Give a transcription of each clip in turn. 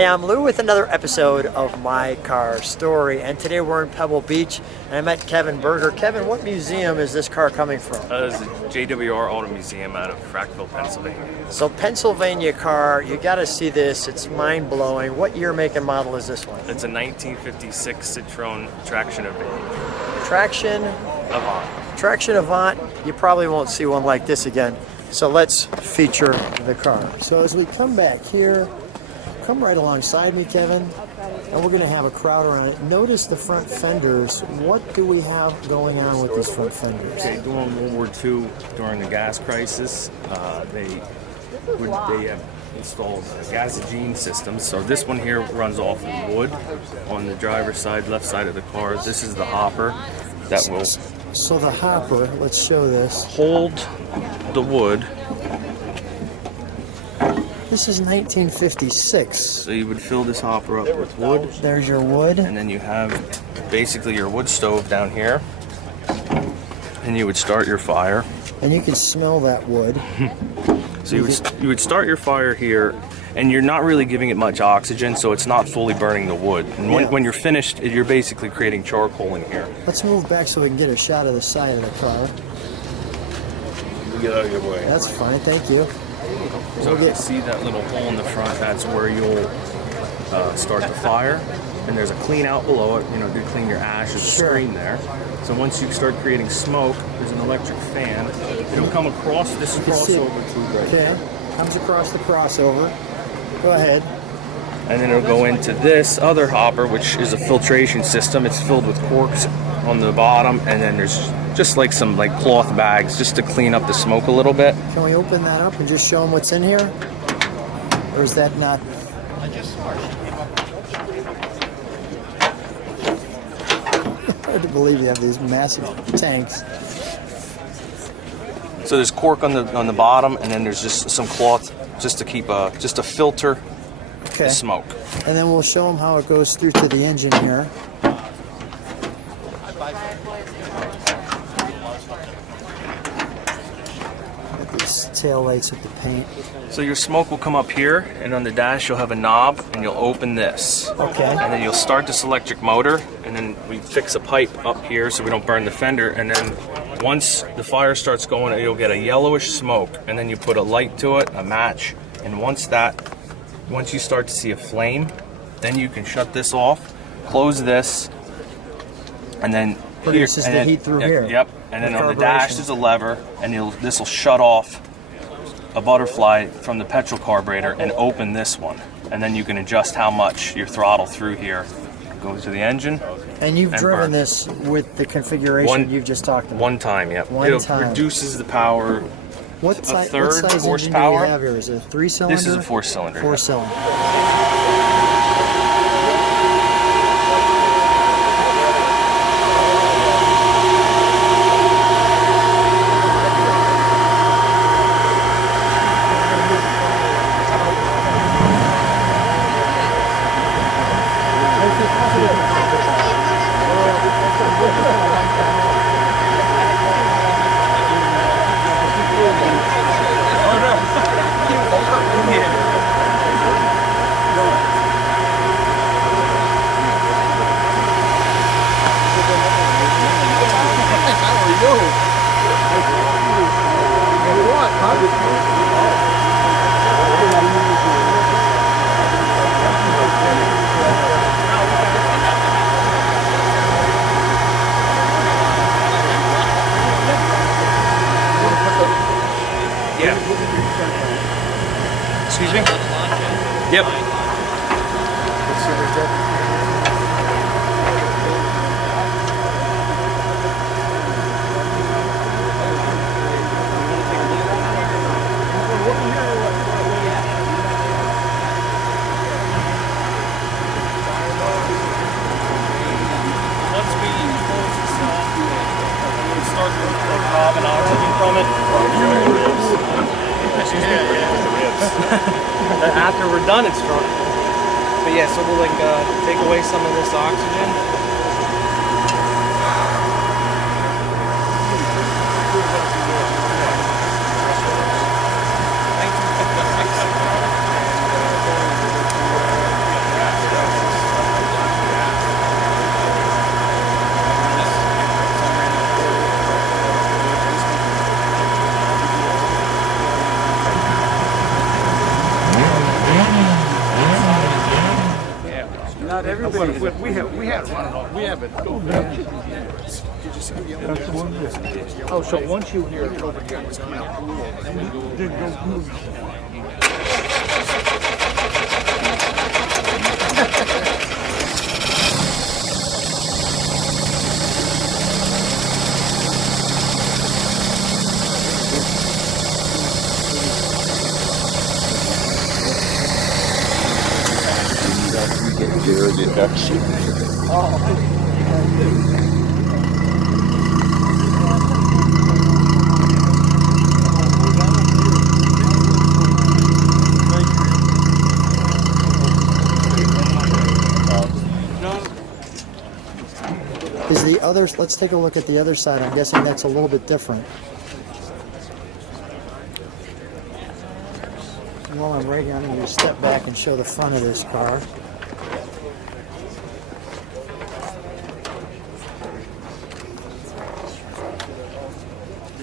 Hi, I'm Lou with another episode of My Car Story, and today we're in Pebble Beach, and I met Kevin Berger. Kevin, what museum is this car coming from? This is the JWR Auto Museum out of Frackville, Pennsylvania. So Pennsylvania car, you got to see this. It's mind-blowing. What year, make, and model is this one? It's a 1956 Citroen Traction Avant. Traction Avant. You probably won't see one like this again. So let's feature the car. So as we come back here, come right alongside me, Kevin, and we're going to have a crowd around it. Notice the front fenders. What do we have going on with these front fenders? Okay, during World War II, during the gas crisis, they have installed gasoline systems. So this one here runs off of wood on the driver's side, left side of the car. This is the hopper that will... So the hopper, let's show this. Hold the wood. This is 1956. So you would fill this hopper up with wood. There's your wood. And then you have basically your wood stove down here. And you would start your fire. And you can smell that wood. So you would start your fire here, and you're not really giving it much oxygen, so it's not fully burning the wood. And when you're finished, you're basically creating charcoal in here. Let's move back so we can get a shot of the side of the car. Get out of your way. That's fine, thank you. So if you see that little hole in the front, that's where you'll start the fire. And there's a clean out below it, to clean your ash. There's a screen there. So once you start creating smoke, there's an electric fan. It'll come across this crossover tube right here. Comes across the crossover. Go ahead. And then it'll go into this other hopper, which is a filtration system. It's filled with corks on the bottom, and then there's just like some cloth bags just to clean up the smoke a little bit. Can we open that up and just show them what's in here? Or is that not? Hard to believe you have these massive tanks. So there's cork on the bottom, and then there's just some cloth just to keep just to filter the smoke. And then we'll show them how it goes through to the engine here. Tail lights with the paint. So your smoke will come up here, and on the dash you'll have a knob, and you'll open this. Okay. And then you'll start this electric motor, and then we fix a pipe up here so we don't burn the fender. And then once the fire starts going, you'll get a yellowish smoke, and then you put a light to it, a match, and once you start to see a flame, then you can shut this off, close this, and then produces the heat through here. Yep. And then on the dash there's a lever, and this will shut off a butterfly from the petrol carburetor and open this one, and then you can adjust how much your throttle through here goes to the engine. And you've driven this with the configuration you've just talked about. One time, yep. It reduces the power. What size horsepower. engine do you have here? Is it a 3-cylinder? This is a 4-cylinder. 4-cylinder. Excuse me? Yep. Once we close this off, we start dropping oxygen from it. After we're done, it's strong. But yeah, so we'll take away some of this oxygen. We had one. We have it. Oh, so once you hear it over here, Is the other, let's take a look at the other side. I'm guessing that's a little bit different. And while I'm right here, I'm going to step back and show the front of this car.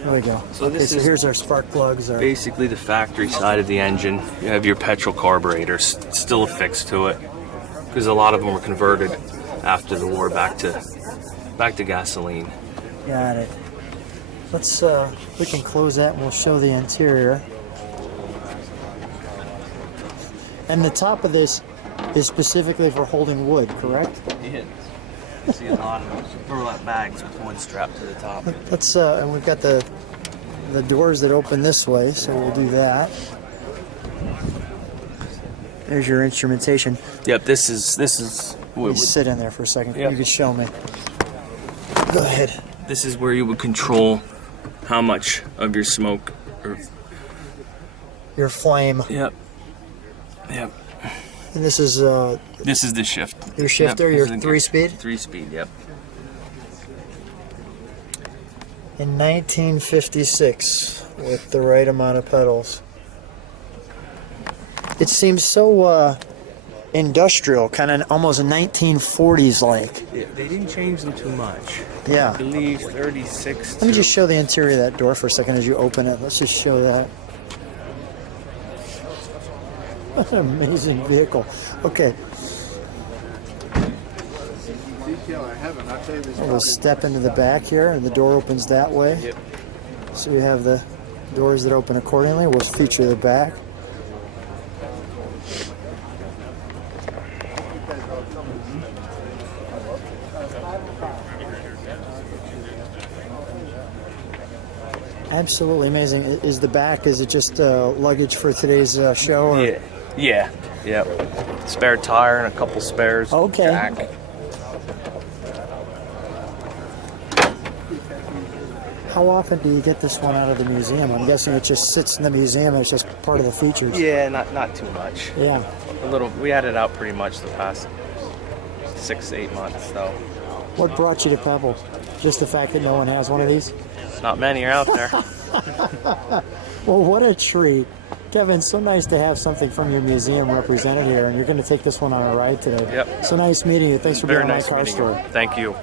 There we go. So this so is here's our spark plugs. Our, basically the factory side of the engine. You have your petrol carburetors, still affixed to it, because a lot of them were converted after the war back to gasoline. got it. Let's we can close that and we'll show the interior. And the top of this is specifically for holding wood, correct? Yeah. You see a lot of burlap bags with wood strapped to the top. Let's and we've got the doors that open this way, so we'll do that. There's your instrumentation. Yep, this is You sit in there for a second. Yep. You could show me. Go ahead. This is where you would control how much of your smoke. Your flame. Yep. Yep. And this is the shift. your shifter, Yep, your this is 3-speed? 3-speed, yep. In 1956, with the right amount of pedals. It seems so industrial, kind of almost 1940s like. Yeah, they didn't change them too much. Yeah. I believe 36. Let me just show the interior of that door for a second as you open it. Let's just show that. What an amazing vehicle. Okay. We'll step into the back here, and the door opens that way. Yep. So we have the doors that open accordingly. We'll feature the back. Absolutely amazing. Is the back, is it just luggage for today's show? Or? Yeah. Yeah. Yep. Spare tire and a couple spares. Okay. Jack. How often do you get this one out of the museum? I'm guessing it just sits in the museum and it's just part of the features. Yeah, not too much. Yeah. A little. We had it out pretty much the past 6 to 8 months, though. What brought you to Pebble? Just the fact that no one has one of these? Not many are out there. Well, what a treat. Kevin, so nice to have something from your museum represented here, and you're going to take this one on a ride today. Yep. So nice meeting you. Thanks for Very being on nice my car meeting store. you. Thank you.